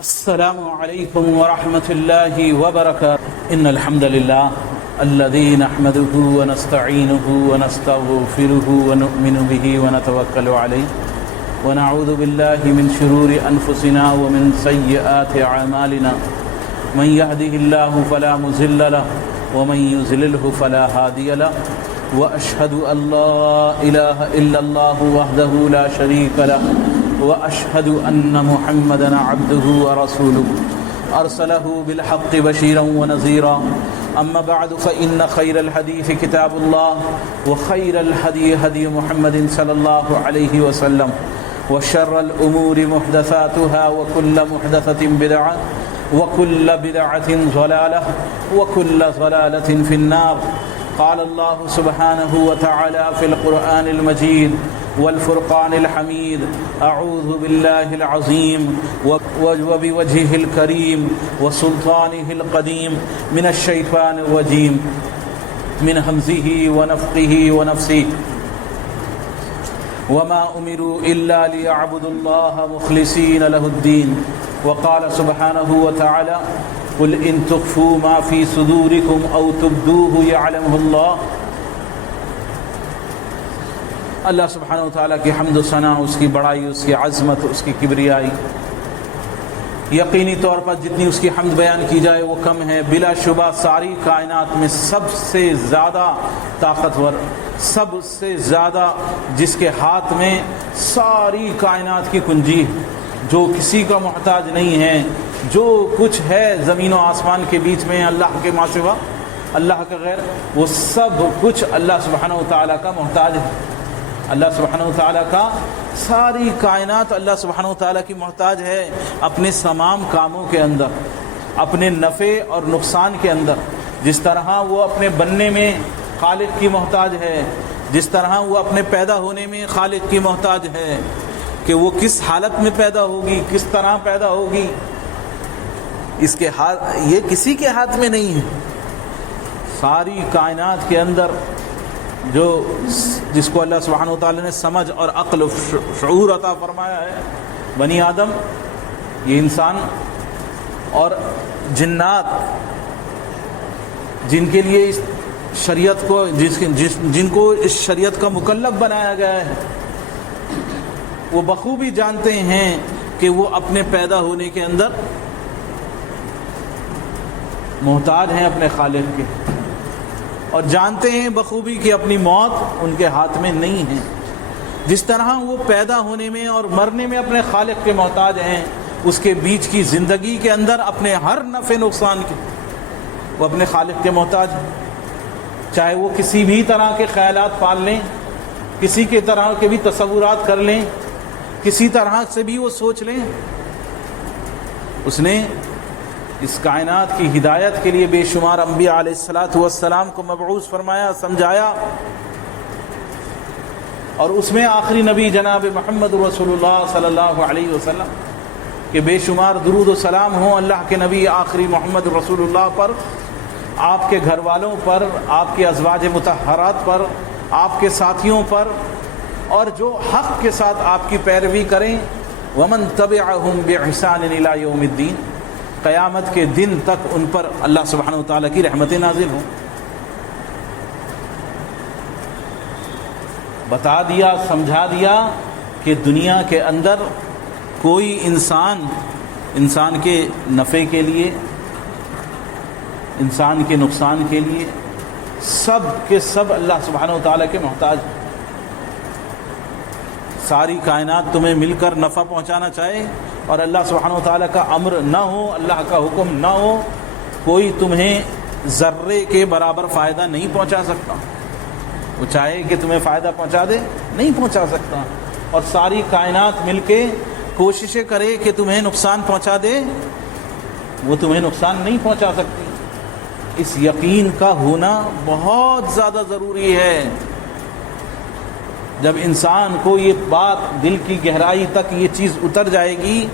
السلام عليكم ورحمة الله وبركاته. إن الحمد لله الذي نحمده ونستعينه ونستغفره ونؤمن به ونتوكل عليه ونعوذ بالله من شرور أنفسنا ومن سيئات أعمالنا. من يهده الله فلا مضل له ومن يضلله فلا هادي له. وأشهد أن لا إله إلا الله وحده لا شريك له وأشهد أن محمدا عبده ورسوله أرسله بالحق بشيرا ونذيرا. أما بعد فإن خير الحديث كتاب الله وخير الهدي هدي محمد صلى الله عليه وسلم وشر الأمور محدثاتها وكل محدثة بدعة وكل بدعة ضلالة وكل ضلالة في النار. قال الله سبحانه وتعالى في القرآن المجيد والفرقان الحميد: أعوذ بالله العظيم وبوجهه الكريم وسلطانه القديم من الشيطان الرجيم من همزه ونفخه ونفسه. وما أمروا إلا ليعبدوا الله مخلصين له الدين. وقال سبحانه وتعالى: قل إن تخفوا ما في صدوركم أو تبدوه يعلمه الله. اللہ سبحانہ وتعالیٰ کی حمد و ثنا، اس کی بڑائی، اس کی عظمت، اس کی کبریائی، یقینی طور پر جتنی اس کی حمد بیان کی جائے وہ کم ہے. بلا شبہ ساری کائنات میں سب سے زیادہ طاقتور، سب سے زیادہ جس کے ہاتھ میں ساری کائنات کی کنجی ہے، جو کسی کا محتاج نہیں ہے، جو کچھ ہے زمین و آسمان کے بیچ میں اللہ کے ما سوا، اللہ کا غیر، وہ سب کچھ اللہ سبحانہ وتعالیٰ کا محتاج ہے. اللہ سبحانہ وتعالیٰ کا ساری کائنات اللہ سبحانہ وتعالیٰ کی محتاج ہے، اپنے تمام کاموں کے اندر، اپنے نفع اور نقصان کے اندر. جس طرح وہ اپنے بننے میں خالق کی محتاج ہے، جس طرح وہ اپنے پیدا ہونے میں خالق کی محتاج ہے کہ وہ کس حالت میں پیدا ہوگی، کس طرح پیدا ہوگی، اس کے ہاتھ، یہ کسی کے ہاتھ میں نہیں ہے. ساری کائنات کے اندر جو جس کو اللہ سبحانہ وتعالیٰ نے سمجھ اور عقل و شعور عطا فرمایا ہے، بنی آدم، یہ انسان اور جنات، جن کے لیے اس شریعت کو جن کو اس شریعت کا مکلف بنایا گیا ہے، وہ بخوبی جانتے ہیں کہ وہ اپنے پیدا ہونے کے اندر محتاج ہیں اپنے خالق کے، اور جانتے ہیں بخوبی کہ اپنی موت ان کے ہاتھ میں نہیں ہے. جس طرح وہ پیدا ہونے میں اور مرنے میں اپنے خالق کے محتاج ہیں، اس کے بیچ کی زندگی کے اندر اپنے ہر نفع نقصان کے وہ اپنے خالق کے محتاج ہیں. چاہے وہ کسی بھی طرح کے خیالات پال لیں، کسی کے طرح کے بھی تصورات کر لیں، کسی طرح سے بھی وہ سوچ لیں، اس نے اس کائنات کی ہدایت کے لیے بے شمار انبیاء علیہ الصلاۃ والسلام کو مبعوث فرمایا، سمجھایا، اور اس میں آخری نبی جناب محمد رسول اللہ صلی اللہ علیہ وسلم کہ بے شمار درود و سلام ہوں اللہ کے نبی آخری محمد رسول اللہ پر، آپ کے گھر والوں پر، آپ کے ازواج مطہرات پر، آپ کے ساتھیوں پر، اور جو حق کے ساتھ آپ کی پیروی کریں. ومن تبعہم بإحسان الی یوم الدین، قیامت کے دن تک ان پر اللہ سبحانہ وتعالیٰ کی رحمتیں نازل ہوں. بتا دیا، سمجھا دیا کہ دنیا کے اندر کوئی انسان کے نفع کے لیے، انسان کے نقصان کے لیے، سب کے سب اللہ سبحانہ وتعالیٰ کے محتاج. ساری کائنات تمہیں مل کر نفع پہنچانا چاہے اور اللہ سبحانہ وتعالیٰ کا امر نہ ہو، اللہ کا حکم نہ ہو، کوئی تمہیں ذرے کے برابر فائدہ نہیں پہنچا سکتا. وہ چاہے کہ تمہیں فائدہ پہنچا دے، نہیں پہنچا سکتا. اور ساری کائنات مل کے کوششیں کرے کہ تمہیں نقصان پہنچا دے، وہ تمہیں نقصان نہیں پہنچا سکتی. اس یقین کا ہونا بہت زیادہ ضروری ہے. جب انسان کو یہ بات دل کی گہرائی تک یہ چیز اتر جائے گی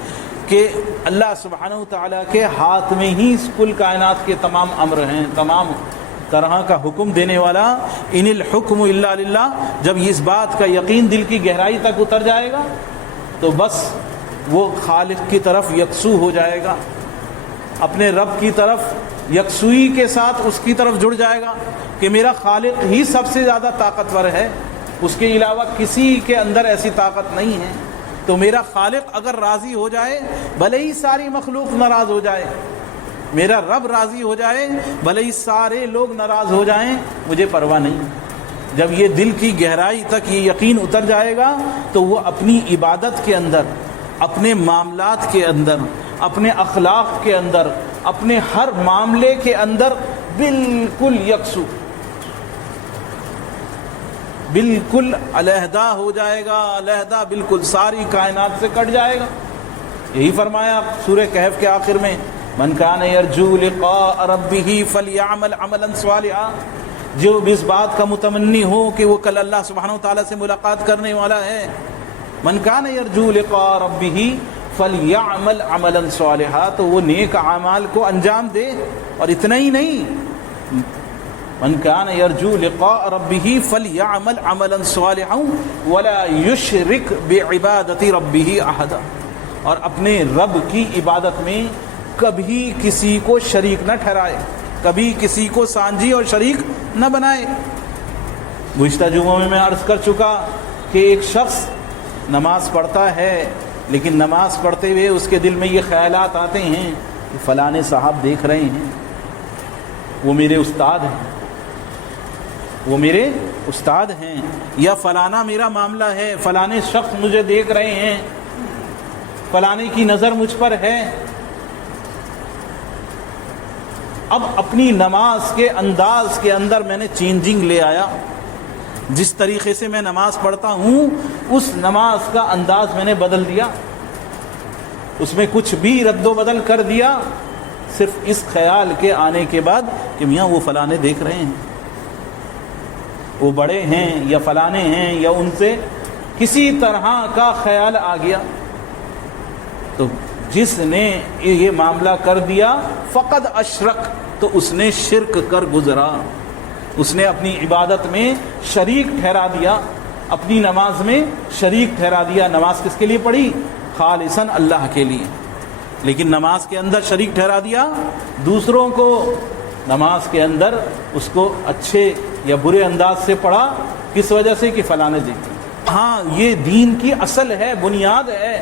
کہ اللہ سبحانہ وتعالیٰ کے ہاتھ میں ہی اس کل کائنات کے تمام امر ہیں، تمام طرح کا حکم دینے والا، ان الحکم الا للہ، جب اس بات کا یقین دل کی گہرائی تک اتر جائے گا تو بس وہ خالق کی طرف یکسو ہو جائے گا، اپنے رب کی طرف یکسوئی کے ساتھ اس کی طرف جڑ جائے گا کہ میرا خالق ہی سب سے زیادہ طاقتور ہے، اس کے علاوہ کسی کے اندر ایسی طاقت نہیں ہے۔ تو میرا خالق اگر راضی ہو جائے بھلے ہی ساری مخلوق ناراض ہو جائے، میرا رب راضی ہو جائے بھلے ہی سارے لوگ ناراض ہو جائیں، مجھے پرواہ نہیں۔ جب یہ دل کی گہرائی تک یہ یقین اتر جائے گا تو وہ اپنی عبادت کے اندر، اپنے معاملات کے اندر، اپنے اخلاق کے اندر، اپنے ہر معاملے کے اندر بالکل یکسو، بالکل علیحدہ ہو جائے گا، علیحدہ بالکل ساری کائنات سے کٹ جائے گا۔ یہی فرمایا سورہ کہف کے آخر میں، من کان یرجو لقاء ربہ فلیعمل عملا صالحا، جو اس بات کا متمنی ہو کہ وہ کل اللہ سبحانہ وتعالیٰ سے ملاقات کرنے والا ہے، من کان یرجو لقاء ربہ فلیعمل عملا صالحا، تو وہ نیک اعمال کو انجام دے۔ اور اتنا ہی نہیں، من کان یرجو لقاء ربہ فلیعمل عملا صالحا ولا یشرک بعبادۃ ربہ احدا، اور اپنے رب کی عبادت میں کبھی کسی کو شریک نہ ٹھہرائے، کبھی کسی کو سانجی اور شریک نہ بنائے۔ گزشتہ جمعوں میں عرض کر چکا کہ ایک شخص نماز پڑھتا ہے لیکن نماز پڑھتے ہوئے اس کے دل میں یہ خیالات آتے ہیں کہ فلاں صاحب دیکھ رہے ہیں، وہ میرے استاد ہیں، وہ میرے استاد ہیں، یا فلانا میرا معاملہ ہے، فلانے شخص مجھے دیکھ رہے ہیں، فلانے کی نظر مجھ پر ہے۔ اب اپنی نماز کے انداز کے اندر میں نے چینجنگ لے آیا، جس طریقے سے میں نماز پڑھتا ہوں اس نماز کا انداز میں نے بدل دیا، اس میں کچھ بھی رد و بدل کر دیا، صرف اس خیال کے آنے کے بعد کہ میاں وہ فلانے دیکھ رہے ہیں، وہ بڑے ہیں یا فلانے ہیں، یا ان سے کسی طرح کا خیال آ گیا۔ تو جس نے یہ معاملہ کر دیا فقد اشرک، تو اس نے شرک کر گزرا، اس نے اپنی عبادت میں شریک ٹھہرا دیا، اپنی نماز میں شریک ٹھہرا دیا۔ نماز کس کے لیے پڑھی؟ خالصاً اللہ کے لیے، لیکن نماز کے اندر شریک ٹھہرا دیا دوسروں کو، نماز کے اندر اس کو اچھے یا برے انداز سے پڑھا، کس وجہ سے کہ فلاں نے دیکھا۔ ہاں، یہ دین کی اصل ہے، بنیاد ہے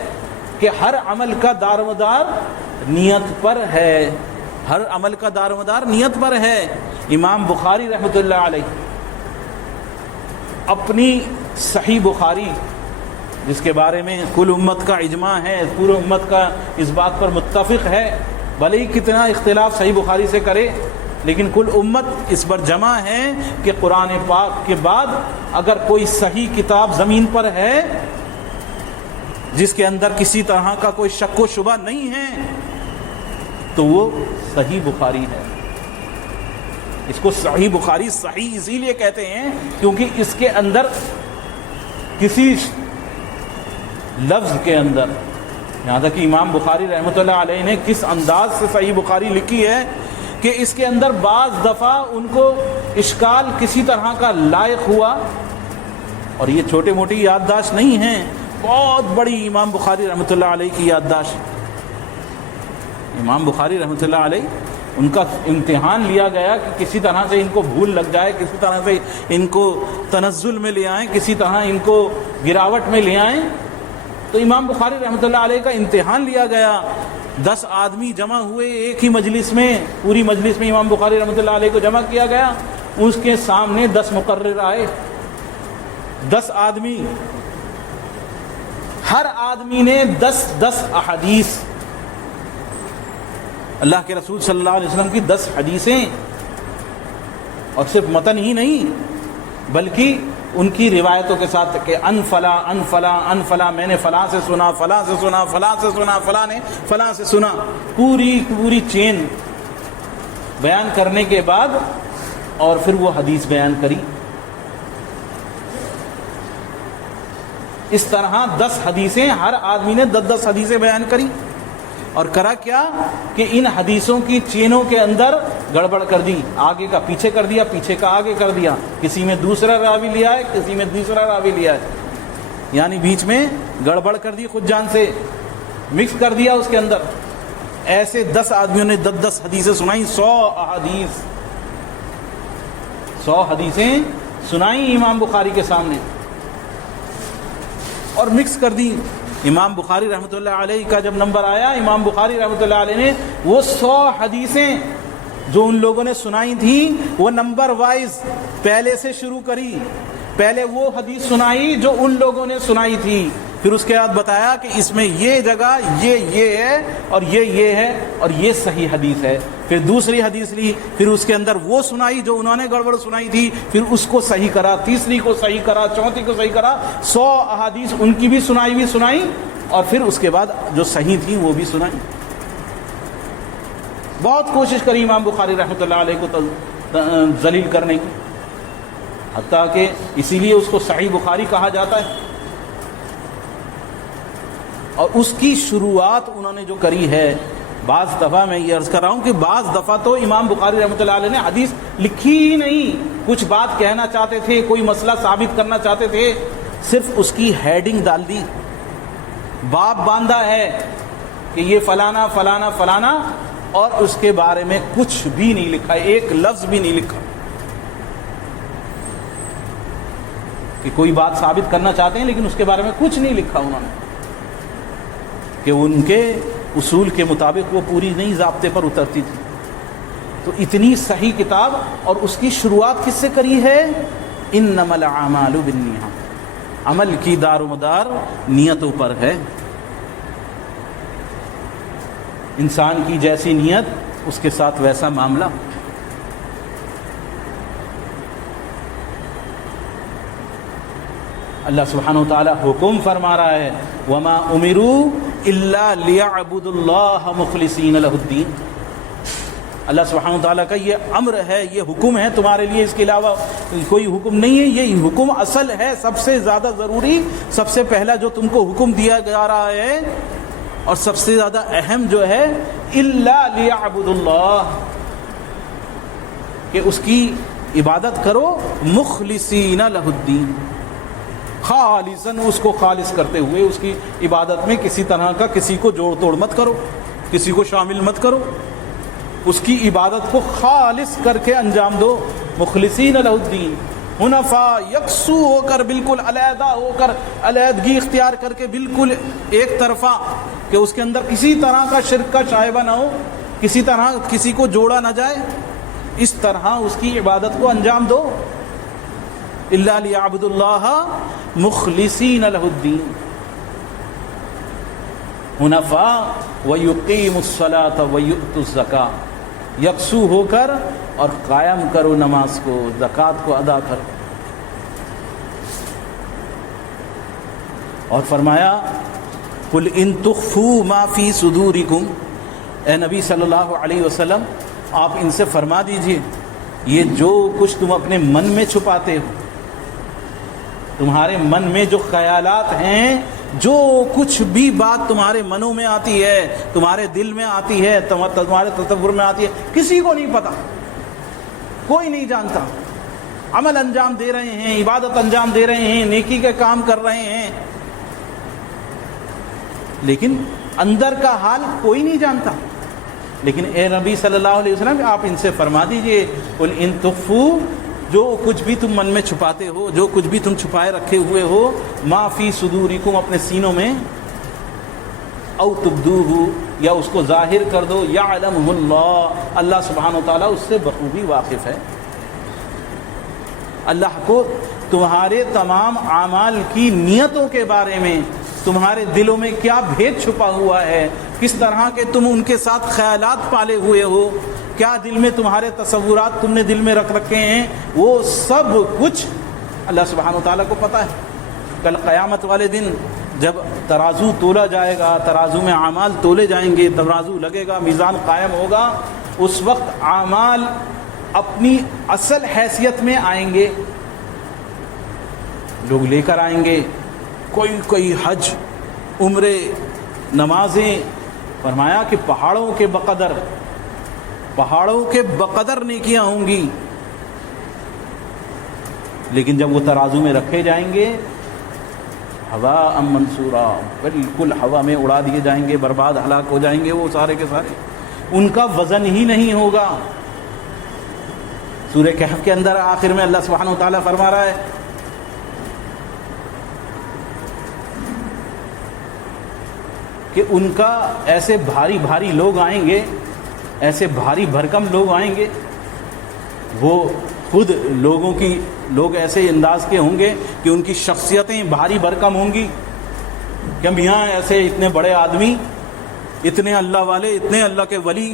کہ ہر عمل کا دار و مدار نیت پر ہے، ہر عمل کا دار و مدار نیت پر ہے۔ امام بخاری رحمۃ اللہ علیہ اپنی صحیح بخاری، جس کے بارے میں کل امت کا اجماع ہے، پورے امت کا اس بات پر متفق ہے، بھلے ہی کتنا اختلاف صحیح بخاری سے کرے، لیکن کل امت اس پر جمع ہے کہ قرآن پاک کے بعد اگر کوئی صحیح کتاب زمین پر ہے جس کے اندر کسی طرح کا کوئی شک و شبہ نہیں ہے تو وہ صحیح بخاری ہے۔ اس کو صحیح بخاری صحیح اسی لیے کہتے ہیں کیونکہ اس کے اندر کسی لفظ کے اندر، یہاں تک کہ امام بخاری رحمۃ اللہ علیہ نے کس انداز سے صحیح بخاری لکھی ہے کہ اس کے اندر بعض دفعہ ان کو اشکال کسی طرح کا لائق ہوا، اور یہ چھوٹے موٹی یادداشت نہیں ہیں، بہت بڑی امام بخاری رحمۃ اللہ علیہ کی یادداشت۔ امام بخاری رحمۃ اللہ علیہ ان کا امتحان لیا گیا کہ کسی طرح سے ان کو بھول لگ جائے، کسی طرح سے ان کو تنزل میں لے آئیں، کسی طرح ان کو گراوٹ میں لے آئیں، تو امام بخاری رحمۃ اللہ علیہ کا امتحان لیا گیا۔ 10 آدمی جمع ہوئے ایک ہی مجلس میں، پوری مجلس میں امام بخاری رحمۃ اللہ علیہ کو جمع کیا گیا، اس کے سامنے 10 مقرر آئے، 10 آدمی، ہر آدمی نے 10 احادیث، اللہ کے رسول صلی اللہ علیہ وسلم کی 10 حدیثیں، اور صرف متن ہی نہیں بلکہ ان کی روایتوں کے ساتھ کہ ان فلاں ان فلاں ان فلاں، میں نے فلاں سے سنا، فلاں سے سنا، فلاں سے سنا، فلاں نے فلاں سے سنا، پوری چین بیان کرنے کے بعد اور پھر وہ حدیث بیان کری۔ اس طرح 10 حدیثیں، ہر آدمی نے 10 حدیثیں بیان کری، اور کرا کیا کہ ان حدیثوں کی چینوں کے اندر گڑبڑ کر دی، آگے کا پیچھے کر دیا، پیچھے کا آگے کر دیا، کسی میں دوسرا راوی لیا ہے، کسی میں تیسرا راوی لیا ہے، یعنی بیچ میں گڑبڑ کر دی خود جان سے۔ مکس کر دیا اس کے اندر. ایسے 10 آدمیوں نے 10 حدیثیں سنائیں, 100 حدیثیں سنائیں امام بخاری کے سامنے اور مکس کر دی. امام بخاری رحمۃ اللہ علیہ کا جب نمبر آیا, امام بخاری رحمۃ اللہ علیہ نے وہ 100 حدیثیں جو ان لوگوں نے سنائی تھیں وہ نمبر وائز پہلے سے شروع کری. پہلے وہ حدیث سنائی جو ان لوگوں نے سنائی تھی, پھر اس کے بعد بتایا کہ اس میں یہ جگہ یہ ہے اور یہ ہے اور یہ صحیح حدیث ہے. پھر دوسری حدیث لی, پھر اس کے اندر وہ سنائی جو انہوں نے گڑبڑ سنائی تھی, پھر اس کو صحیح کرا, تیسری کو صحیح کرا, چوتھی کو صحیح کرا. 100 احادیث ان کی بھی سنائی اور پھر اس کے بعد جو صحیح تھیں وہ بھی سنائی. بہت کوشش کری امام بخاری رحمۃ اللہ علیہ کو ذلیل کرنے کی, حتیٰ کہ اسی لیے اس کو صحیح بخاری کہا جاتا ہے. اور اس کی شروعات انہوں نے جو کری ہے, بعض دفعہ میں یہ عرض کر رہا ہوں کہ بعض دفعہ تو امام بخاری رحمۃ اللہ علیہ نے حدیث لکھی ہی نہیں, کچھ بات کہنا چاہتے تھے, کوئی مسئلہ ثابت کرنا چاہتے تھے, صرف اس کی ہیڈنگ ڈال دی, باب باندھا ہے کہ یہ فلانا فلانا فلانا, اور اس کے بارے میں کچھ بھی نہیں لکھا, ایک لفظ بھی نہیں لکھا کہ کوئی بات ثابت کرنا چاہتے ہیں لیکن اس کے بارے میں کچھ نہیں لکھا انہوں نے کہ ان کے اصول کے مطابق وہ پوری نہیں ضابطے پر اترتی تھی. تو اتنی صحیح کتاب, اور اس کی شروعات کس سے کری ہے؟ انما الاعمال بالنیات, عمل کی دار و مدار نیتوں پر ہے. انسان کی جیسی نیت اس کے ساتھ ویسا معاملہ. اللہ سبحانہ وتعالی حکم فرما رہا ہے, وما امروا الا ليعبدوا الله مخلصین له الدین. اللہ سبحانہ وتعالی کا یہ امر ہے, یہ حکم ہے تمہارے لیے, اس کے علاوہ کوئی حکم نہیں ہے. یہ حکم اصل ہے, سب سے زیادہ ضروری, سب سے پہلا جو تم کو حکم دیا جا رہا ہے اور سب سے زیادہ اہم جو ہے, الا ليعبدوا اللہ, کہ اس کی عبادت کرو, مخلصین له الدین, خالصاً اس کو خالص کرتے ہوئے اس کی عبادت میں کسی طرح کا کسی کو جوڑ توڑ مت کرو, کسی کو شامل مت کرو, اس کی عبادت کو خالص کر کے انجام دو. مخلصین له الدین, حنفاء, یکسو ہو کر, بالکل علیحدہ ہو کر, علیحدگی اختیار کر کے, بالکل ایک طرفہ, کہ اس کے اندر کسی طرح کا شرک کا شائبہ نہ ہو, کسی طرح کسی کو جوڑا نہ جائے, اس طرح اس کی عبادت کو انجام دو. الا لیعبدوا اللہ مخلصین له الدین حنفاء ویقیموا الصلاۃ ویؤتوا الزکاۃ, یکسو ہو کر اور قائم کرو نماز کو, زکوٰۃ کو ادا کرو. اور فرمایا قل ان تخفوا ما فی صدورکم, اے نبی صلی اللہ علیہ وسلم آپ ان سے فرما دیجئے یہ جو کچھ تم اپنے من میں چھپاتے ہو, تمہارے من میں جو خیالات ہیں, جو کچھ بھی بات تمہارے منوں میں آتی ہے, تمہارے دل میں آتی ہے, تمہارے تصور میں آتی ہے, کسی کو نہیں پتا, کوئی نہیں جانتا. عمل انجام دے رہے ہیں, عبادت انجام دے رہے ہیں, نیکی کے کام کر رہے ہیں, لیکن اندر کا حال کوئی نہیں جانتا. لیکن اے نبی صلی اللہ علیہ وسلم آپ ان سے فرما دیجئے قل ان تخفوا, جو کچھ بھی تم من میں چھپاتے ہو, جو کچھ بھی تم چھپائے رکھے ہوئے ہو, ما فی صدورکم, اپنے سینوں میں, او تبدوہ, یا اس کو ظاہر کر دو, یعلمہ اللہ, اللہ سبحانہ وتعالی اس سے بخوبی واقف ہے. اللہ کو تمہارے تمام اعمال کی نیتوں کے بارے میں, تمہارے دلوں میں کیا بھید چھپا ہوا ہے, کس طرح کے تم ان کے ساتھ خیالات پالے ہوئے ہو, کیا دل میں تمہارے تصورات تم نے دل میں رکھ رکھے ہیں, وہ سب کچھ اللہ سبحانہ وتعالیٰ کو پتہ ہے. کل قیامت والے دن جب ترازو تولا جائے گا, ترازو میں اعمال تولے جائیں گے, ترازو لگے گا, میزان قائم ہوگا, اس وقت اعمال اپنی اصل حیثیت میں آئیں گے, لوگ لے کر آئیں گے, کوئی حج, عمرے, نمازیں. فرمایا کہ پہاڑوں کے بقدر نیکیاں ہوں گی, لیکن جب وہ ترازو میں رکھے جائیں گے ہوا منصورا، بالکل ہوا میں اڑا دیے جائیں گے، برباد ہلاک ہو جائیں گے وہ سارے کے سارے، ان کا وزن ہی نہیں ہوگا۔ سورہ کہف کے اندر آخر میں اللہ سبحانہ و تعالیٰ فرما رہا ہے کہ ان کا ایسے بھاری بھاری لوگ آئیں گے، ایسے بھاری بھرکم لوگ آئیں گے، وہ خود لوگ ایسے انداز کے ہوں گے کہ ان کی شخصیتیں بھاری بھرکم ہوں گی کہ میاں ایسے اتنے بڑے آدمی، اتنے اللہ والے، اتنے اللہ کے ولی،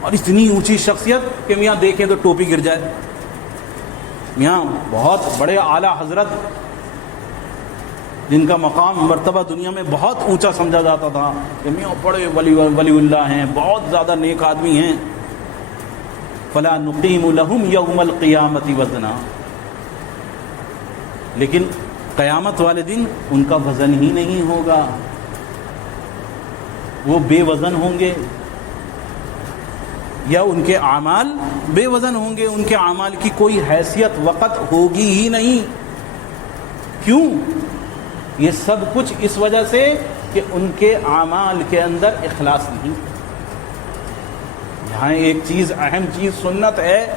اور اتنی اونچی شخصیت کہ میاں دیکھیں تو ٹوپی گر جائے، میاں بہت بڑے اعلیٰ حضرت جن کا مقام مرتبہ دنیا میں بہت اونچا سمجھا جاتا تھا کہ میاں بڑے ولی اللہ ہیں، بہت زیادہ نیک آدمی ہیں، فلا نقیم لہم یوم القیامت وزنا، لیکن قیامت والے دن ان کا وزن ہی نہیں ہوگا، وہ بے وزن ہوں گے، یا ان کے اعمال بے وزن ہوں گے، ان کے اعمال کی کوئی حیثیت وقت ہوگی ہی نہیں۔ کیوں؟ یہ سب کچھ اس وجہ سے کہ ان کے اعمال کے اندر اخلاص نہیں۔ یہاں ایک چیز، اہم چیز سنت ہے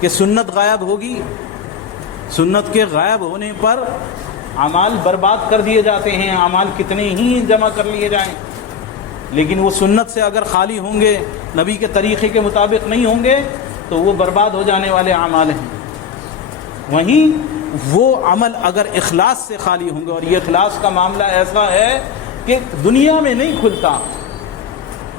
کہ سنت غائب ہوگی، سنت کے غائب ہونے پر اعمال برباد کر دیے جاتے ہیں، اعمال کتنے ہی جمع کر لیے جائیں، لیکن وہ سنت سے اگر خالی ہوں گے، نبی کے طریقے کے مطابق نہیں ہوں گے تو وہ برباد ہو جانے والے اعمال ہیں۔ وہیں وہ عمل اگر اخلاص سے خالی ہوں گے، اور یہ اخلاص کا معاملہ ایسا ہے کہ دنیا میں نہیں کھلتا،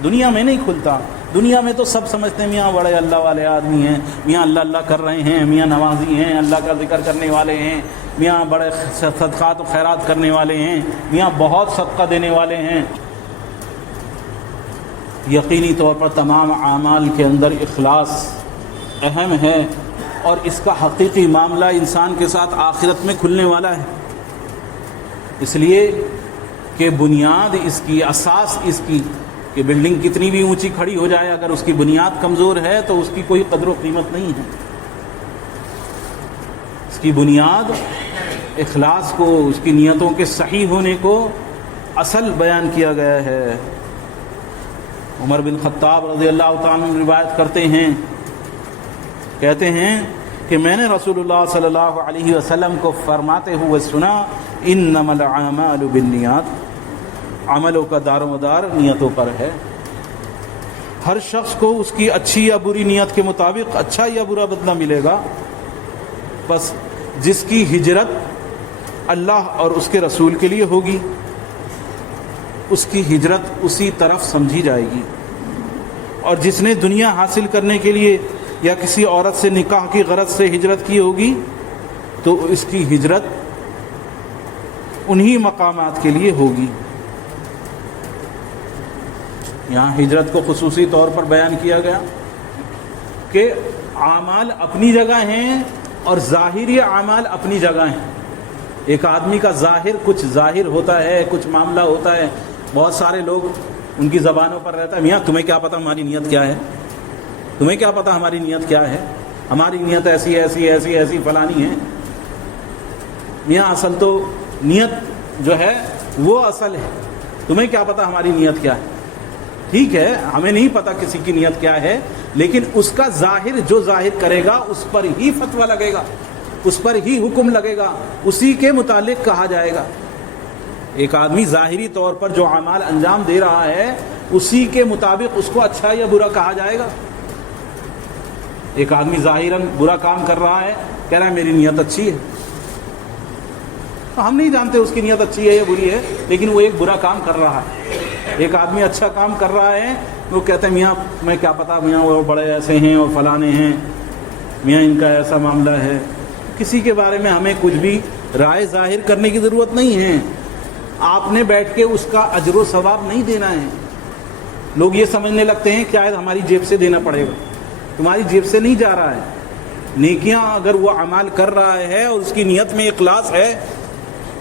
دنیا میں نہیں کھلتا۔ دنیا میں تو سب سمجھتے ہیں میاں بڑے اللہ والے آدمی ہیں، میاں اللہ اللہ کر رہے ہیں، میاں نمازی ہیں، اللہ کا ذکر کرنے والے ہیں، میاں بڑے صدقات و خیرات کرنے والے ہیں، میاں بہت صدقہ دینے والے ہیں۔ یقینی طور پر تمام اعمال کے اندر اخلاص اہم ہے، اور اس کا حقیقی معاملہ انسان کے ساتھ آخرت میں کھلنے والا ہے، اس لیے کہ بنیاد اس کی، اساس اس کی، کہ بلڈنگ کتنی بھی اونچی کھڑی ہو جائے، اگر اس کی بنیاد کمزور ہے تو اس کی کوئی قدر و قیمت نہیں ہے۔ اس کی بنیاد اخلاص کو، اس کی نیتوں کے صحیح ہونے کو اصل بیان کیا گیا ہے۔ عمر بن خطاب رضی اللہ تعالیٰ عنہ روایت کرتے ہیں، کہتے ہیں کہ میں نے رسول اللہ صلی اللہ علیہ وسلم کو فرماتے ہوئے سنا، انما الاعمال بالنیات، عملوں کا دار و مدار نیتوں پر ہے۔ ہر شخص کو اس کی اچھی یا بری نیت کے مطابق اچھا یا برا بدلہ ملے گا، بس جس کی ہجرت اللہ اور اس کے رسول کے لیے ہوگی اس کی ہجرت اسی طرف سمجھی جائے گی، اور جس نے دنیا حاصل کرنے کے لیے یا کسی عورت سے نکاح کی غرض سے ہجرت کی ہوگی تو اس کی ہجرت انہی مقامات کے لیے ہوگی۔ یہاں ہجرت کو خصوصی طور پر بیان کیا گیا کہ اعمال اپنی جگہ ہیں اور ظاہری اعمال اپنی جگہ ہیں۔ ایک آدمی کا ظاہر کچھ ظاہر ہوتا ہے، کچھ معاملہ ہوتا ہے، بہت سارے لوگ ان کی زبانوں پر رہتا ہے، میاں تمہیں کیا پتہ ہماری نیت کیا ہے، تمہیں کیا پتہ ہماری نیت کیا ہے، ہماری نیت ایسی ایسی ایسی ایسی فلانی ہے۔ میاں اصل تو نیت جو ہے وہ اصل ہے، تمہیں کیا پتہ ہماری نیت کیا ہے۔ ٹھیک ہے، ہمیں نہیں پتہ کسی کی نیت کیا ہے، لیکن اس کا ظاہر جو ظاہر کرے گا اس پر ہی فتویٰ لگے گا، اس پر ہی حکم لگے گا، اسی کے متعلق کہا جائے گا۔ ایک آدمی ظاہری طور پر جو اعمال انجام دے رہا ہے اسی کے مطابق اس کو اچھا یا برا کہا جائے گا۔ ایک آدمی ظاہراً برا کام کر رہا ہے، کہہ رہا ہے میری نیت اچھی ہے، ہم نہیں جانتے اس کی نیت اچھی ہے یا بری ہے، لیکن وہ ایک برا کام کر رہا ہے۔ ایک آدمی اچھا کام کر رہا ہے، وہ کہتے ہیں میاں میں کیا پتا، میاں وہ بڑے ایسے ہیں اور فلانے ہیں، میاں ان کا ایسا معاملہ ہے۔ کسی کے بارے میں ہمیں کچھ بھی رائے ظاہر کرنے کی ضرورت نہیں ہے، آپ نے بیٹھ کے اس کا اجر و ثواب نہیں دینا ہے۔ لوگ یہ سمجھنے لگتے ہیں کہ شاید ہماری جیب سے دینا پڑے گا، تمہاری جیب سے نہیں جا رہا ہے۔ نیکیاں اگر وہ اعمال کر رہا ہے اور اس کی نیت میں اخلاص ہے،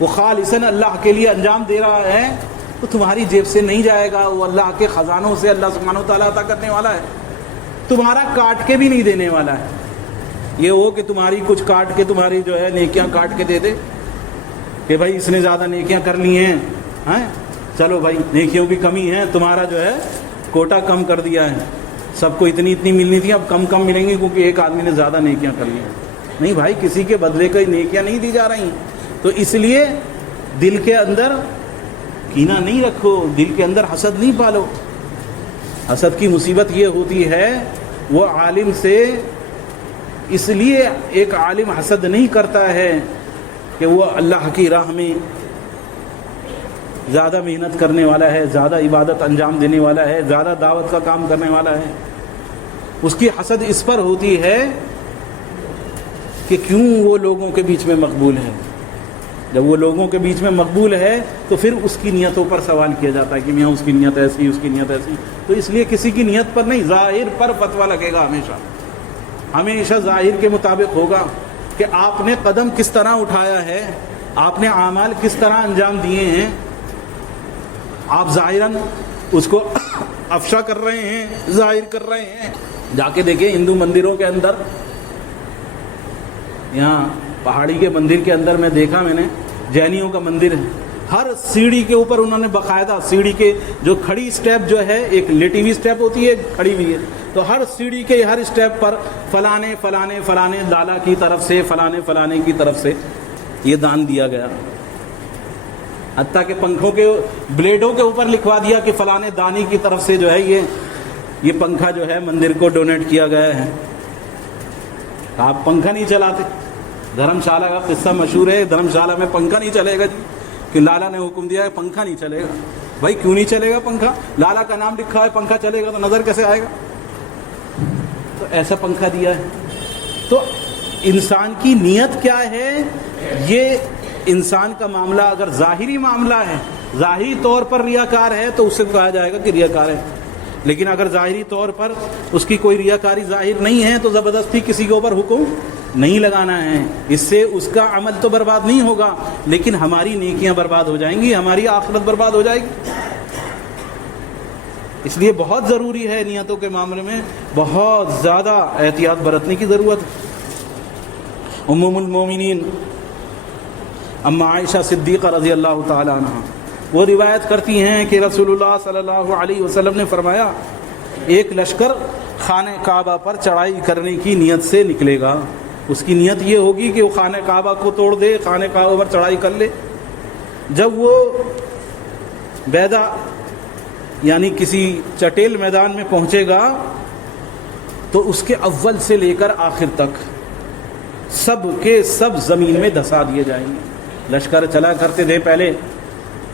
وہ خالصاً اللہ کے لیے انجام دے رہا ہے، تو تمہاری جیب سے نہیں جائے گا، وہ اللہ کے خزانوں سے اللہ سبحانہ و تعالیٰ عطا کرنے والا ہے، تمہارا کاٹ کے بھی نہیں دینے والا ہے۔ یہ ہو کہ تمہاری کچھ کاٹ کے، تمہاری جو ہے نیکیاں کاٹ کے دے دے، کہ بھائی اس نے زیادہ نیکیاں کر لی ہیں، چلو بھائی نیکیوں کی کمی ہے، تمہارا جو ہے کوٹا کم کر دیا ہے، سب کو اتنی ملنی تھی، اب کم ملیں گی کیونکہ ایک آدمی نے زیادہ نیکیاں کر لی ہیں۔ نہیں بھائی، کسی کے بدلے کا نیکیاں نہیں دی جا رہی ہیں۔ تو اس لیے دل کے اندر کینہ نہیں رکھو، دل کے اندر حسد نہیں پالو۔ حسد کی مصیبت یہ ہوتی ہے، وہ عالم سے اس لیے ایک عالم حسد نہیں کرتا ہے کہ وہ اللہ کی راہ میں زیادہ محنت کرنے والا ہے، زیادہ عبادت انجام دینے والا ہے، زیادہ دعوت کا کام کرنے والا ہے۔ اس کی حسد اس پر ہوتی ہے کہ کیوں وہ لوگوں کے بیچ میں مقبول ہے۔ جب وہ لوگوں کے بیچ میں مقبول ہے تو پھر اس کی نیتوں پر سوال کیا جاتا ہے کہ میاں اس کی نیت ایسی، اس کی نیت ایسی۔ تو اس لیے کسی کی نیت پر نہیں، ظاہر پر فتویٰ لگے گا، ہمیشہ ظاہر کے مطابق ہوگا کہ آپ نے قدم کس طرح اٹھایا ہے، آپ نے اعمال کس طرح انجام دیے ہیں۔ آپ ظاہراً اس کو افشا کر رہے ہیں، ظاہر کر رہے ہیں۔ جا کے دیکھیں ہندو مندروں کے اندر، یہاں پہاڑی کے مندر کے اندر میں دیکھا، میں نے جینیوں کا مندر ہے، ہر سیڑھی کے اوپر انہوں نے باقاعدہ سیڑھی کے جو کھڑی سٹیپ جو ہے، ایک لیٹی ہوئی سٹیپ ہوتی ہے، ایک کھڑی ہوئی ہے، تو ہر سیڑھی کے ہر سٹیپ پر فلانے فلانے فلانے لالا کی طرف سے، فلانے فلانے کی طرف سے یہ دان دیا گیا۔ حتیٰ کہ پنکھوں کے بلیڈوں کے اوپر لکھوا دیا کہ فلانے دانی کی طرف سے جو ہے یہ پنکھا جو ہے مندر کو ڈونیٹ کیا گیا ہے۔ آپ پنکھا نہیں چلاتے، دھرم شالہ کا قصہ مشہور ہے، دھرم شالہ میں پنکھا نہیں چلے گا جی، کہ لالا نے حکم دیا ہے پنکھا نہیں چلے گا۔ بھائی کیوں نہیں چلے گا پنکھا؟ لالا کا نام لکھا ہے، پنکھا چلے گا تو نظر کیسے آئے گا؟ تو ایسا پنکھا دیا ہے۔ تو انسان کی نیت کیا ہے، یہ انسان کا معاملہ اگر ظاہری معاملہ ہے، ظاہری طور پر ریاکار ہے تو اس سے کہا جائے گا کہ ریاکار ہے، لیکن اگر ظاہری طور پر اس کی کوئی ریاکاری ظاہر نہیں ہے تو زبردستی کسی کے اوپر حکم نہیں لگانا ہے۔ اس سے اس کا عمل تو برباد نہیں ہوگا، لیکن ہماری نیکیاں برباد ہو جائیں گی، ہماری آخرت برباد ہو جائے گی۔ اس لیے بہت ضروری ہے، نیتوں کے معاملے میں بہت زیادہ احتیاط برتنے کی ضرورت ہے۔ ام المومنین اما عائشہ صدیقہ رضی اللہ تعالی عنہ وہ روایت کرتی ہیں کہ رسول اللہ صلی اللہ علیہ وسلم نے فرمایا، ایک لشکر خانہ کعبہ پر چڑھائی کرنے کی نیت سے نکلے گا۔ اس کی نیت یہ ہوگی کہ وہ خانہ کعبہ کو توڑ دے، خانہ کعبہ پر چڑھائی کر لے۔ جب وہ بیدا یعنی کسی چٹیل میدان میں پہنچے گا تو اس کے اول سے لے کر آخر تک سب کے سب زمین میں دھسا دیے جائیں گے۔ لشکر چلا کرتے تھے پہلے،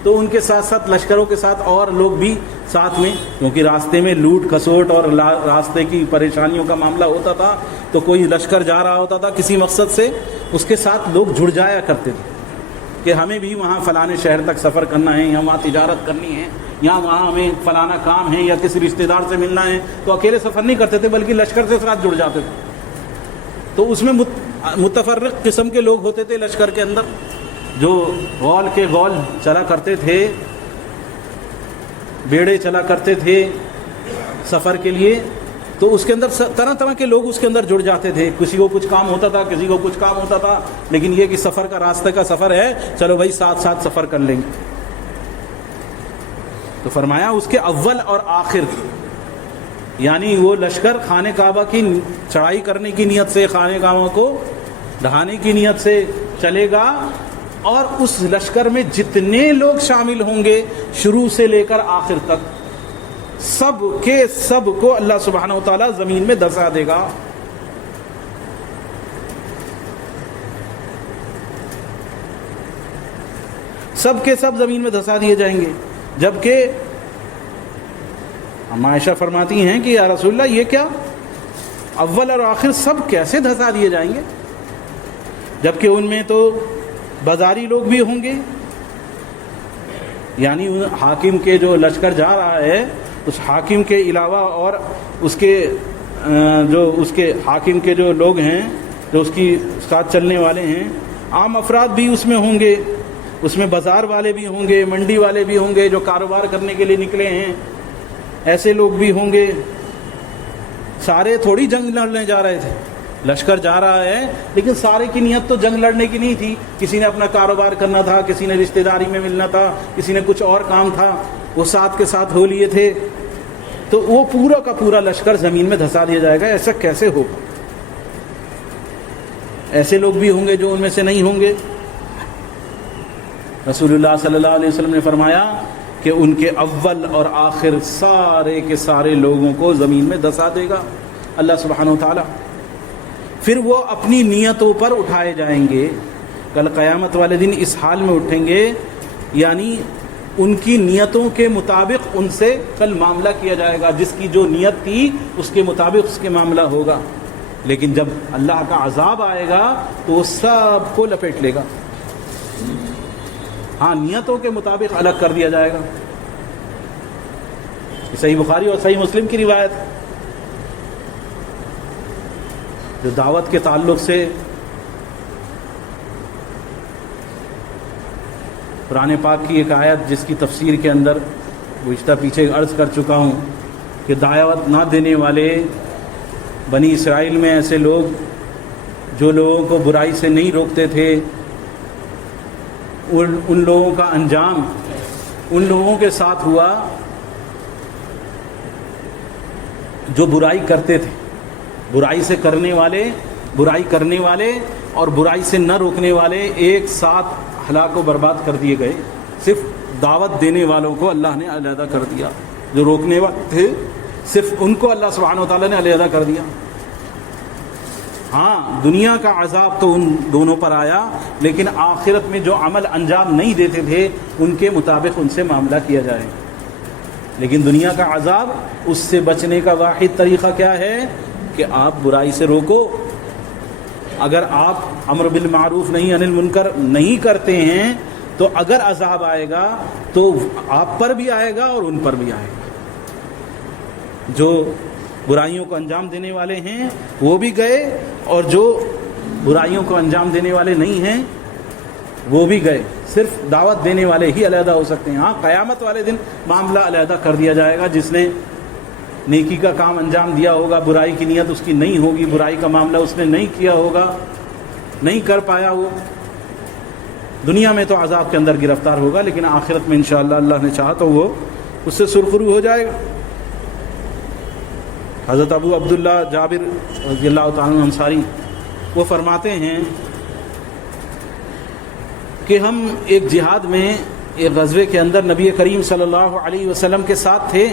تو ان کے ساتھ ساتھ لشکروں کے ساتھ اور لوگ بھی ساتھ میں، کیونکہ راستے میں لوٹ کھسوٹ اور راستے کی پریشانیوں کا معاملہ ہوتا تھا، تو کوئی لشکر جا رہا ہوتا تھا کسی مقصد سے، اس کے ساتھ لوگ جڑ جایا کرتے تھے کہ ہمیں بھی وہاں فلانے شہر تک سفر کرنا ہے، یا وہاں تجارت کرنی ہے، یا وہاں ہمیں فلانا کام ہے، یا کسی رشتہ دار سے ملنا ہے، تو اکیلے سفر نہیں کرتے تھے بلکہ لشکر سے ساتھ جڑ جاتے تھے۔ تو اس میں متفرق قسم کے لوگ ہوتے تھے لشکر کے اندر، جو غول کے غول چلا کرتے تھے، بیڑے چلا کرتے تھے سفر کے لیے، تو اس کے اندر طرح طرح کے لوگ اس کے اندر جڑ جاتے تھے۔ کسی کو کچھ کام ہوتا تھا، کسی کو کچھ کام ہوتا تھا، لیکن یہ کہ سفر کا راستہ کا سفر ہے، چلو بھائی ساتھ ساتھ سفر کر لیں گے۔ تو فرمایا اس کے اول اور آخر، یعنی وہ لشکر خانہ کعبہ کی چڑھائی کرنے کی نیت سے، خانہ کعبہ کو ڈھانے کی نیت سے چلے گا، اور اس لشکر میں جتنے لوگ شامل ہوں گے شروع سے لے کر آخر تک، سب کے سب کو اللہ سبحانہ و تعالیٰ زمین میں دھسا دے گا۔ سب کے سب زمین میں دھسا دیے جائیں گے۔ جبکہ عائشہ فرماتی ہیں کہ یا رسول اللہ، یہ کیا اول اور آخر سب کیسے دھسا دیے جائیں گے؟ جبکہ ان میں تو بازاری لوگ بھی ہوں گے، یعنی حاکم کے جو لشکر جا رہا ہے، اس حاکم کے علاوہ اور اس کے حاکم کے جو لوگ ہیں، جو اس کی ساتھ چلنے والے ہیں، عام افراد بھی اس میں ہوں گے، اس میں بازار والے بھی ہوں گے، منڈی والے بھی ہوں گے، جو کاروبار کرنے کے لیے نکلے ہیں، ایسے لوگ بھی ہوں گے۔ سارے تھوڑی جنگ لڑنے جا رہے تھے، لشکر جا رہا ہے لیکن سارے کی نیت تو جنگ لڑنے کی نہیں تھی. کسی نے اپنا کاروبار کرنا تھا, کسی نے رشتہ داری میں ملنا تھا, کسی نے کچھ اور کام تھا, وہ ساتھ کے ساتھ ہو لیے تھے. تو وہ پورا کا پورا لشکر زمین میں دھسا دیا جائے گا. ایسا کیسے ہوگا؟ ایسے لوگ بھی ہوں گے جو ان میں سے نہیں ہوں گے. رسول اللہ صلی اللہ علیہ وسلم نے فرمایا کہ ان کے اول اور آخر سارے کے سارے لوگوں کو زمین میں دھسا دے گا اللہ سبحانہ و تعالی. پھر وہ اپنی نیتوں پر اٹھائے جائیں گے. کل قیامت والے دن اس حال میں اٹھیں گے, یعنی ان کی نیتوں کے مطابق ان سے کل معاملہ کیا جائے گا. جس کی جو نیت تھی اس کے مطابق اس کے معاملہ ہوگا. لیکن جب اللہ کا عذاب آئے گا تو وہ سب کو لپیٹ لے گا. ہاں, نیتوں کے مطابق الگ کر دیا جائے گا. صحیح بخاری اور صحیح مسلم کی روایت جو دعوت کے تعلق سے قرآن پاک کی ایک آیت جس کی تفسیر کے اندر گزشتہ پیچھے عرض کر چکا ہوں کہ دعوت نہ دینے والے بنی اسرائیل میں ایسے لوگ جو لوگوں کو برائی سے نہیں روکتے تھے, ان لوگوں کا انجام ان لوگوں کے ساتھ ہوا جو برائی کرتے تھے. برائی سے کرنے والے اور برائی سے نہ روکنے والے ایک ساتھ ہلاک و برباد کر دیے گئے. صرف دعوت دینے والوں کو اللہ نے علیحدہ کر دیا. جو روکنے والے تھے صرف ان کو اللہ سبحانہ و تعالیٰ نے علیحدہ کر دیا. ہاں, دنیا کا عذاب تو ان دونوں پر آیا, لیکن آخرت میں جو عمل انجام نہیں دیتے تھے ان کے مطابق ان سے معاملہ کیا جائے. لیکن دنیا کا عذاب, اس سے بچنے کا واحد طریقہ کیا ہے کہ آپ برائی سے روکو. اگر آپ امر بالمعروف نہیں عن المنکر نہیں کرتے ہیں تو اگر عذاب آئے گا تو آپ پر بھی آئے گا اور ان پر بھی آئے گا. جو برائیوں کو انجام دینے والے ہیں وہ بھی گئے, اور جو برائیوں کو انجام دینے والے نہیں ہیں وہ بھی گئے. صرف دعوت دینے والے ہی علیحدہ ہو سکتے ہیں. ہاں, قیامت والے دن معاملہ علیحدہ کر دیا جائے گا. جس نے نیکی کا کام انجام دیا ہوگا, برائی کی نیت اس کی نہیں ہوگی, برائی کا معاملہ اس نے نہیں کیا ہوگا, نہیں کر پایا, وہ دنیا میں تو عذاب کے اندر گرفتار ہوگا, لیکن آخرت میں انشاءاللہ اللہ نے چاہا تو وہ اس سے سرخرو ہو جائے گا. حضرت ابو عبداللہ جابر رضی اللہ تعالیٰ عنہ انصاری وہ فرماتے ہیں کہ ہم ایک جہاد میں, ایک غزوے کے اندر نبی کریم صلی اللہ علیہ وسلم کے ساتھ تھے.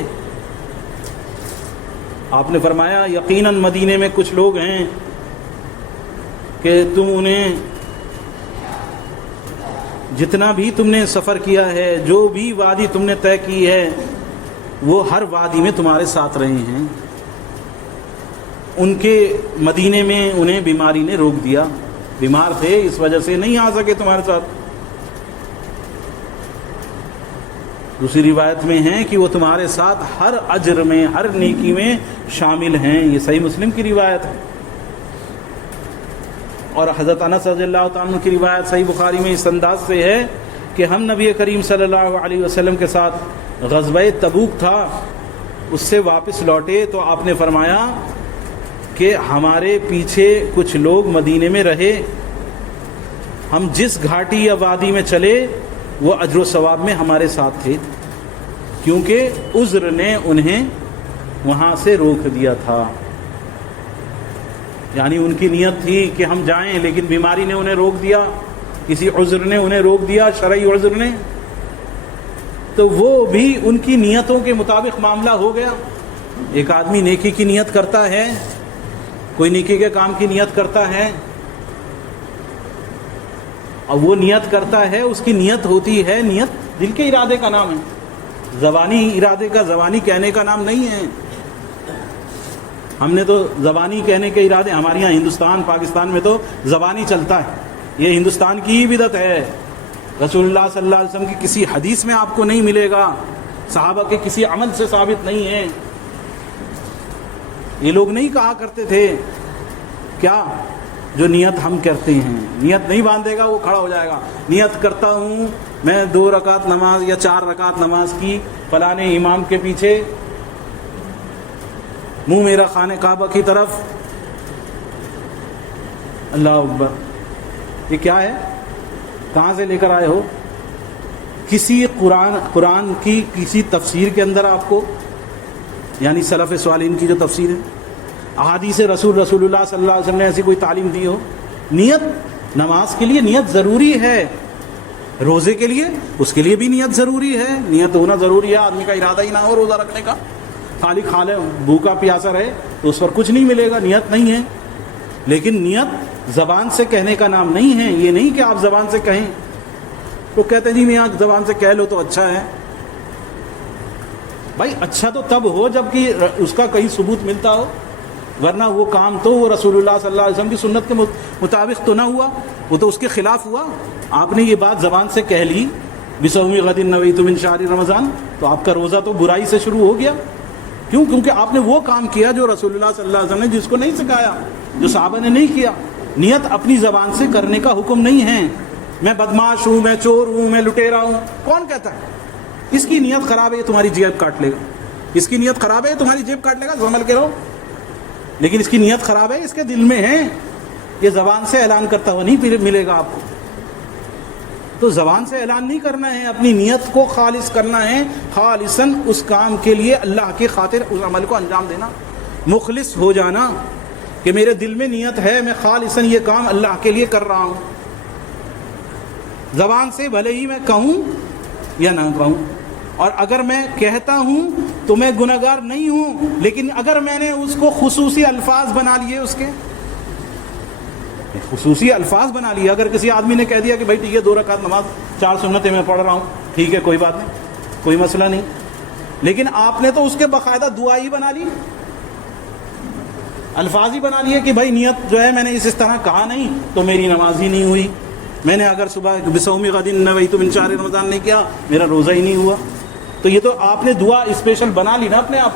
آپ نے فرمایا یقیناً مدینے میں کچھ لوگ ہیں کہ تم انہیں جتنا بھی تم نے سفر کیا ہے, جو بھی وادی تم نے طے کی ہے, وہ ہر وادی میں تمہارے ساتھ رہے ہیں. ان کے مدینے میں انہیں بیماری نے روک دیا, بیمار تھے اس وجہ سے نہیں آ سکے تمہارے ساتھ. دوسری روایت میں ہے کہ وہ تمہارے ساتھ ہر اجر میں, ہر نیکی میں شامل ہیں. یہ صحیح مسلم کی روایت ہے. اور حضرت انس رضی اللہ تعالیٰ عنہ کی روایت صحیح بخاری میں اس انداز سے ہے کہ ہم نبی کریم صلی اللہ علیہ وسلم کے ساتھ غزوہ تبوک تھا, اس سے واپس لوٹے تو آپ نے فرمایا کہ ہمارے پیچھے کچھ لوگ مدینے میں رہے, ہم جس گھاٹی یا وادی میں چلے وہ اجر و ثواب میں ہمارے ساتھ تھے, کیونکہ عذر نے انہیں وہاں سے روک دیا تھا. یعنی ان کی نیت تھی کہ ہم جائیں, لیکن بیماری نے انہیں روک دیا, کسی عذر نے انہیں روک دیا, شرعی عذر نے, تو وہ بھی ان کی نیتوں کے مطابق معاملہ ہو گیا. ایک آدمی نیکی کی نیت کرتا ہے, کوئی نیکی کے کام کی نیت کرتا ہے, اور وہ نیت کرتا ہے, اس کی نیت ہوتی ہے, نیت دل کے ارادے کا نام ہے, زبانی ارادے کا, زبانی کہنے کا نام نہیں ہے. ہم نے تو زبانی کہنے کے ارادے, ہمارے یہاں ہندوستان پاکستان میں تو زبانی چلتا ہے, یہ ہندوستان کی ہی بدعت ہے. رسول اللہ صلی اللہ علیہ وسلم کی کسی حدیث میں آپ کو نہیں ملے گا, صحابہ کے کسی عمل سے ثابت نہیں ہے. یہ لوگ نہیں کہا کرتے تھے کیا جو نیت ہم کرتے ہیں, نیت نہیں باندھے گا وہ کھڑا ہو جائے گا. نیت کرتا ہوں میں 2 رکعت نماز یا 4 رکعت نماز کی فلانے امام کے پیچھے, منہ میرا خانہ کعبہ کی طرف, اللہ اکبر، یہ کیا ہے؟ کہاں سے لے کر آئے ہو؟ کسی قرآن کی کسی تفسیر کے اندر آپ کو، یعنی سلف صالحین کی جو تفسیر ہے، احادیث رسول اللہ صلی اللہ علیہ وسلم نے ایسی کوئی تعلیم دی ہو؟ نیت، نماز کے لیے نیت ضروری ہے، روزے کے لیے اس کے لیے بھی نیت ضروری ہے، نیت ہونا ضروری ہے، آدمی کا ارادہ ہی نہ ہو روزہ رکھنے کا، خالی کھا لے بھوکا پیاسا رہے تو اس پر کچھ نہیں ملے گا، نیت نہیں ہے۔ لیکن نیت زبان سے کہنے کا نام نہیں ہے، یہ نہیں کہ آپ زبان سے کہیں تو کہتے ہیں جی میں آج زبان سے کہہ لو تو اچھا ہے۔ بھائی اچھا تو تب ہو جب کہ اس کا کہیں ثبوت ملتا ہو، ورنہ وہ کام تو وہ رسول اللہ صلی اللہ علیہ وسلم کی سنت کے مطابق تو نہ ہوا، وہ تو اس کے خلاف ہوا۔ آپ نے یہ بات زبان سے کہہ لی بصوم غد نویت من شہر رمضان، تو آپ کا روزہ تو برائی سے شروع ہو گیا۔ کیوں؟ کیونکہ آپ نے وہ کام کیا جو رسول اللہ صلی اللہ علیہ وسلم نے جس کو نہیں سکھایا، جو صحابہ نے نہیں کیا۔ نیت اپنی زبان سے کرنے کا حکم نہیں ہے۔ میں بدماش ہوں، میں چور ہوں، میں لٹیرا ہوں، کون کہتا ہے؟ اس کی نیت خراب ہے، یہ تمہاری جیب کاٹ لے گا۔ اس کی نیت خراب ہے، تمہاری جیب کاٹ لے گا، سنبھل کے رہو۔ لیکن اس کی نیت خراب ہے، اس کے دل میں ہے، یہ زبان سے اعلان کرتا ہوا نہیں ملے گا آپ کو۔ تو زبان سے اعلان نہیں کرنا ہے، اپنی نیت کو خالص کرنا ہے، خالصاً اس کام کے لیے اللہ کی خاطر اس عمل کو انجام دینا، مخلص ہو جانا کہ میرے دل میں نیت ہے، میں خالصاً یہ کام اللہ کے لیے کر رہا ہوں۔ زبان سے بھلے ہی میں کہوں یا نہ کہوں، اور اگر میں کہتا ہوں تو میں گناہگار نہیں ہوں، لیکن اگر میں نے اس کو خصوصی الفاظ بنا لیے، اس کے خصوصی الفاظ بنا لیے، اگر کسی آدمی نے کہہ دیا کہ بھائی ٹھیک ہے 2 رکعت نماز 4 سنتیں میں پڑھ رہا ہوں، ٹھیک ہے کوئی بات نہیں، کوئی مسئلہ نہیں، لیکن آپ نے تو اس کے باقاعدہ دعا ہی بنا لی، الفاظ ہی بنا لیے کہ بھائی نیت جو ہے میں نے اس طرح کہا نہیں تو میری نماز ہی نہیں ہوئی، میں نے اگر صبح بصوم غد نویت من شہر رمضان نہیں کیا، میرا روزہ ہی نہیں ہوا۔ تو یہ تو آپ نے دعا اسپیشل بنا لی نا اپنے آپ۔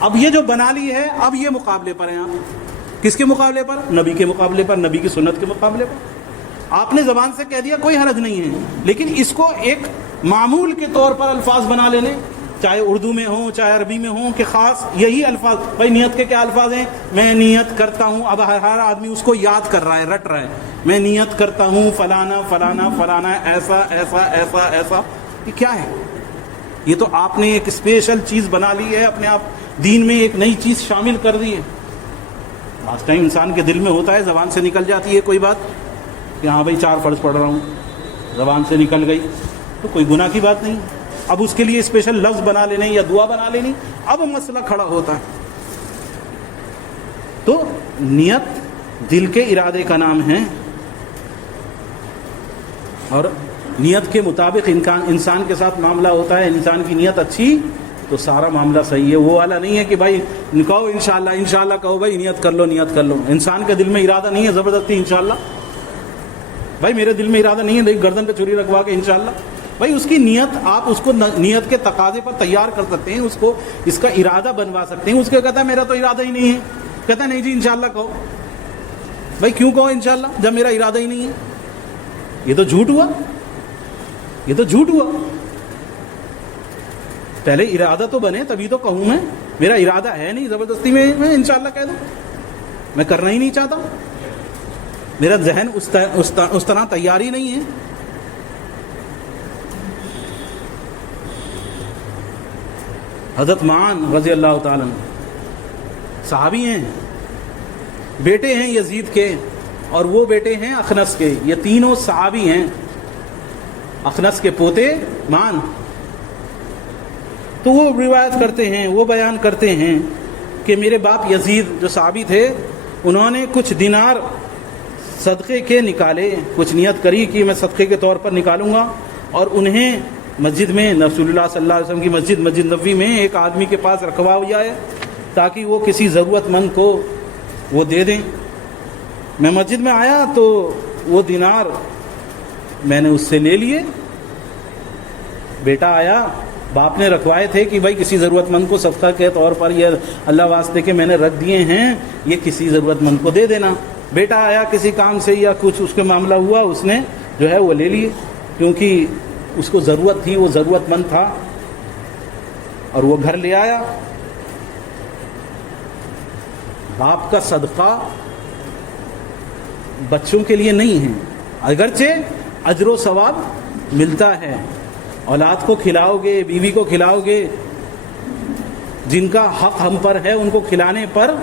اب یہ جو بنا لی ہے، اب یہ مقابلے پر ہیں آپ، کس کے مقابلے پر؟ نبی کے مقابلے پر، نبی کی سنت کے مقابلے پر۔ آپ نے زبان سے کہہ دیا، کوئی حرج نہیں ہے، لیکن اس کو ایک معمول کے طور پر الفاظ بنا لینے، چاہے اردو میں ہوں چاہے عربی میں ہوں، کہ خاص یہی الفاظ۔ بھائی نیت کے کیا الفاظ ہیں؟ میں نیت کرتا ہوں، اب ہر آدمی اس کو یاد کر رہا ہے، رٹ رہا ہے، میں نیت کرتا ہوں فلانا فلانا فلانا، ایسا ایسا ایسا ایسا۔ یہ کیا ہے؟ یہ تو آپ نے ایک اسپیشل چیز بنا لی ہے، اپنے آپ دین میں ایک نئی چیز شامل کر دی ہے۔ آج ٹائم انسان کے دل میں ہوتا ہے، زبان سے نکل جاتی ہے کوئی بات کہ ہاں بھائی 4 فرض پڑھ رہا ہوں، زبان سے نکل گئی تو کوئی گناہ کی بات نہیں، اب اس کے لیے اسپیشل لفظ بنا لینے یا دعا بنا لینی، اب مسئلہ کھڑا ہوتا ہے۔ تو نیت دل کے ارادے کا نام ہے، اور نیت کے مطابق انسان کے ساتھ معاملہ ہوتا ہے۔ انسان کی نیت اچھی تو سارا معاملہ صحیح ہے، وہ والا نہیں ہے کہ بھائی کہو انشاءاللہ انشاءاللہ کہو، بھائی نیت کر لو نیت کر لو۔ انسان کے دل میں ارادہ نہیں ہے زبردستی انشاءاللہ، بھائی میرے دل میں ارادہ نہیں ہے دیکھ گردن پہ چھری رکھوا کے انشاءاللہ، بھائی اس کی نیت آپ اس کو نیت کے تقاضے پر تیار کر سکتے ہیں، اس کو اس کا ارادہ بنوا سکتے ہیں۔ اس کے کہتا ہے میرا تو ارادہ ہی نہیں ہے، کہتا ہے نہیں جی انشاءاللہ کہو۔ بھائی کیوں کہو انشاءاللہ جب میرا ارادہ ہی نہیں ہے؟ یہ تو جھوٹ ہوا، یہ تو جھوٹ ہوا۔ پہلے ارادہ تو بنے تبھی تو کہوں میں، میرا ارادہ ہے نہیں، زبردستی میں انشاءاللہ کہہ دوں، میں کرنا ہی نہیں چاہتا، میرا ذہن اس طرح تیار ہی نہیں ہے۔ حضرت معان رضی اللہ تعالیٰ عنہ صحابی ہیں، بیٹے ہیں یزید کے، اور وہ بیٹے ہیں اخنس کے، یہ تینوں صحابی ہیں، اخنس کے پوتے معان۔ تو وہ روایت کرتے ہیں، وہ بیان کرتے ہیں کہ میرے باپ یزید جو صحابی تھے، انہوں نے کچھ دینار صدقے کے نکالے، کچھ نیت کری کہ میں صدقے کے طور پر نکالوں گا، اور انہیں مسجد میں رسول اللہ صلی اللہ علیہ وسلم کی مسجد نبوی میں ایک آدمی کے پاس رکھوا ہوا ہے تاکہ وہ کسی ضرورت مند کو وہ دے دیں۔ میں مسجد میں آیا تو وہ دینار میں نے اس سے لے لیے، بیٹا آیا، باپ نے رکھوائے تھے کہ بھائی کسی ضرورت مند کو صدقہ کے طور پر یہ اللہ واسطے کے میں نے رکھ دیے ہیں، یہ کسی ضرورت مند کو دے دینا۔ بیٹا آیا کسی کام سے یا کچھ اس کے معاملہ ہوا، اس نے جو ہے وہ لے لیے، کیونکہ اس کو ضرورت تھی، وہ ضرورت مند تھا، اور وہ گھر لے آیا۔ باپ کا صدقہ بچوں کے لیے نہیں ہیں، اگرچہ اجر و ثواب ملتا ہے، اولاد کو کھلاؤ گے، بیوی کو کھلاؤ گے، جن کا حق ہم پر ہے ان کو کھلانے پر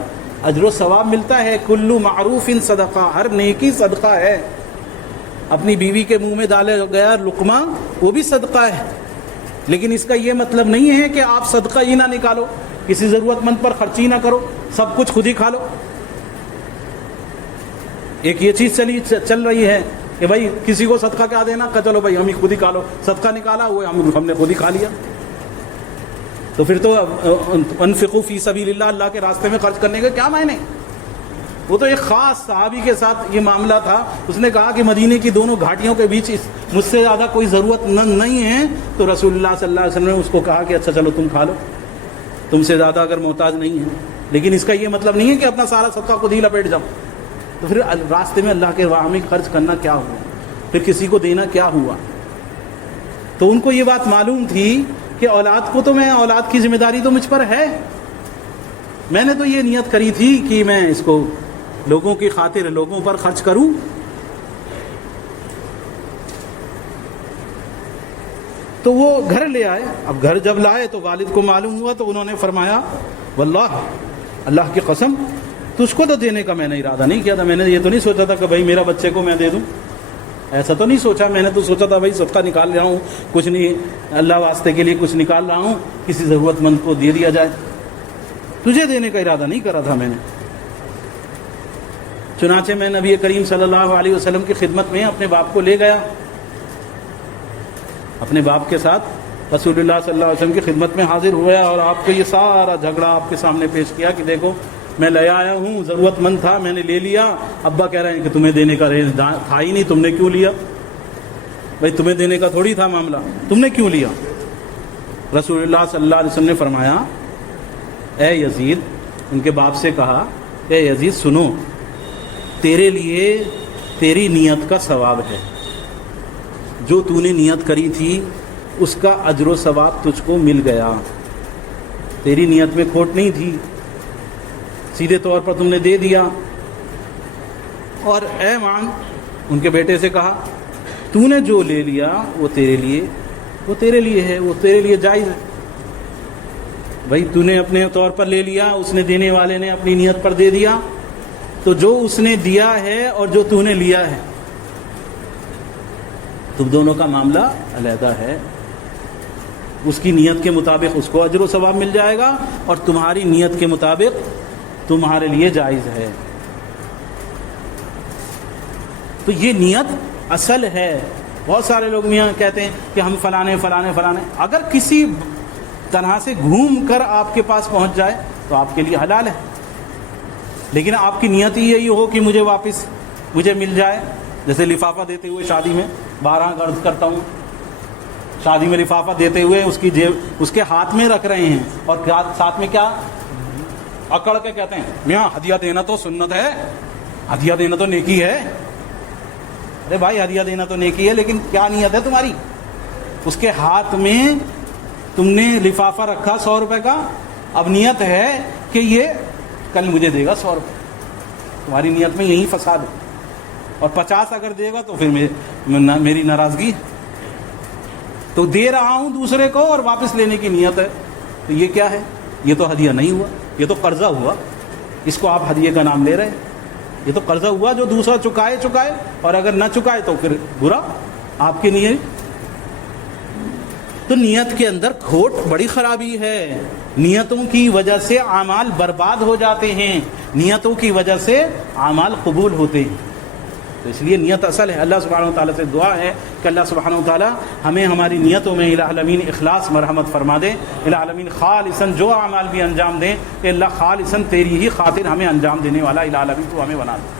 اجر و ثواب ملتا ہے۔ کل معروف صدقہ، ہر نیکی صدقہ ہے۔ اپنی بیوی کے منہ میں ڈالا گیا لقمہ وہ بھی صدقہ ہے، لیکن اس کا یہ مطلب نہیں ہے کہ آپ صدقہ ہی نہ نکالو، کسی ضرورت مند پر خرچی نہ کرو، سب کچھ خود ہی کھا لو۔ ایک یہ چیز چل رہی ہے کہ بھائی کسی کو صدقہ کیا دینا، کہ چلو بھائی ہم ہی خود ہی کھا لو، صدقہ نکالا وہ ہم نے خود ہی کھا لیا۔ تو پھر تو انفقوا فی سبیل اللہ، اللہ کے راستے میں خرچ کرنے کا کیا معنی؟ وہ تو ایک خاص صحابی کے ساتھ یہ معاملہ تھا، اس نے کہا کہ مدینے کی دونوں گھاٹیوں کے بیچ مجھ سے زیادہ کوئی ضرورت نہیں ہے، تو رسول اللہ صلی اللہ علیہ وسلم نے اس کو کہا کہ اچھا چلو تم کھا لو، تم سے زیادہ اگر محتاج نہیں ہے، لیکن اس کا یہ مطلب نہیں ہے کہ اپنا سارا صدقہ خود ہی لپیٹ جاؤ۔ تو پھر راستے میں اللہ کے راہ میں خرچ کرنا کیا ہوا، پھر کسی کو دینا کیا ہوا؟ تو ان کو یہ بات معلوم تھی کہ اولاد کو تو میں، اولاد کی ذمہ داری تو مجھ پر ہے، میں نے تو یہ نیت کری تھی کہ میں اس کو لوگوں کی خاطر لوگوں پر خرچ کروں۔ تو وہ گھر لے آئے، اب گھر جب لائے تو والد کو معلوم ہوا، تو انہوں نے فرمایا واللہ، اللہ کی قسم تجھ کو تو دینے کا میں نے ارادہ نہیں کیا تھا، میں نے یہ تو نہیں سوچا تھا کہ بھائی میرا بچے کو میں دے دوں، ایسا تو نہیں سوچا، میں نے تو سوچا تھا بھائی صدقہ نکال رہا ہوں، کچھ نہیں، اللہ واسطے کے لیے کچھ نکال رہا ہوں، کسی ضرورت مند کو دے دیا جائے، تجھے دینے کا ارادہ نہیں کرا تھا میں نے۔ چنانچہ میں نبی کریم صلی اللہ علیہ وسلم کی خدمت میں اپنے باپ کو لے گیا، اپنے باپ کے ساتھ رسول اللہ صلی اللہ علیہ وسلم کی خدمت میں حاضر ہوا، اور آپ کو یہ سارا جھگڑا آپ کے سامنے پیش کیا کہ دیکھو میں لے آیا ہوں، ضرورت مند تھا میں نے لے لیا، ابا کہہ رہے ہیں کہ تمہیں دینے کا تھا ہی نہیں، تم نے کیوں لیا؟ بھائی تمہیں دینے کا تھوڑی تھا معاملہ، تم نے کیوں لیا؟ رسول اللہ صلی اللہ علیہ وسلم نے فرمایا اے یزید، ان کے باپ سے کہا اے یزید سنو، تیرے لیے تیری نیت کا ثواب ہے، جو تو نے نیت کری تھی اس کا اجر و ثواب تجھ کو مل گیا، تیری نیت میں کھوٹ نہیں تھی، سیدھے طور پر تم نے دے دیا۔ اور اے مان، ان کے بیٹے سے کہا تو نے جو لے لیا وہ تیرے لیے ہے، وہ تیرے لیے جائز ہے، بھائی تو نے اپنے طور پر لے لیا، اس نے دینے والے نے اپنی نیت پر دے دیا، تو جو اس نے دیا ہے اور جو تو نے لیا ہے تم دونوں کا معاملہ علیحدہ ہے، اس کی نیت کے مطابق اس کو اجر و ثواب مل جائے گا، اور تمہاری نیت کے مطابق تمہارے لیے جائز ہے۔ تو یہ نیت اصل ہے۔ بہت سارے لوگ میاں کہتے ہیں کہ ہم فلانے، اگر کسی طرح سے گھوم کر آپ کے پاس پہنچ جائے تو آپ کے لیے حلال ہے، لیکن آپ کی نیت ہی یہی ہو کہ مجھے مل جائے، جیسے لفافہ دیتے ہوئے شادی میں، 12 عرض کرتا ہوں، شادی میں لفافہ دیتے ہوئے اس کی جیب اس کے ہاتھ میں رکھ رہے ہیں، اور ساتھ میں کیا اکڑ کے کہتے ہیں میاں ہدیہ دینا تو سنت ہے، ہدیہ دینا تو نیکی ہے۔ ارے بھائی ہدیہ دینا تو نیکی ہے، لیکن کیا نیت ہے تمہاری؟ اس کے ہاتھ میں تم نے لفافہ رکھا 100 روپے کا، اب نیت ہے کہ یہ کل مجھے دے گا 100 روپے، تمہاری نیت میں یہی فساد ہے، اور 50 اگر دے گا تو پھر میری ناراضگی، تو دے رہا ہوں دوسرے کو اور واپس لینے کی نیت ہے، تو یہ کیا ہے؟ یہ تو ہدیہ نہیں ہوا، یہ تو قرضہ ہوا، اس کو آپ ہدیے کا نام لے رہے ہیں، یہ تو قرضہ ہوا جو دوسرا چکائے، اور اگر نہ چکائے تو پھر برا آپ کی نیت۔ تو نیت کے اندر کھوٹ بڑی خرابی ہے، نیتوں کی وجہ سے اعمال برباد ہو جاتے ہیں، نیتوں کی وجہ سے اعمال قبول ہوتے ہیں، تو اس لیے نیت اصل ہے۔ اللہ سبحانہ وتعالیٰ سے دعا ہے کہ اللہ سبحانہ وتعالیٰ ہمیں ہماری نیتوں میں الہ العالمین اخلاص مرحمت فرما دے، الہ العالمین خالصاً جو اعمال بھی انجام دیں کہ اللہ خالصاً تیری ہی خاطر ہمیں انجام دینے والا الہ العالمین تو ہمیں بنا دے۔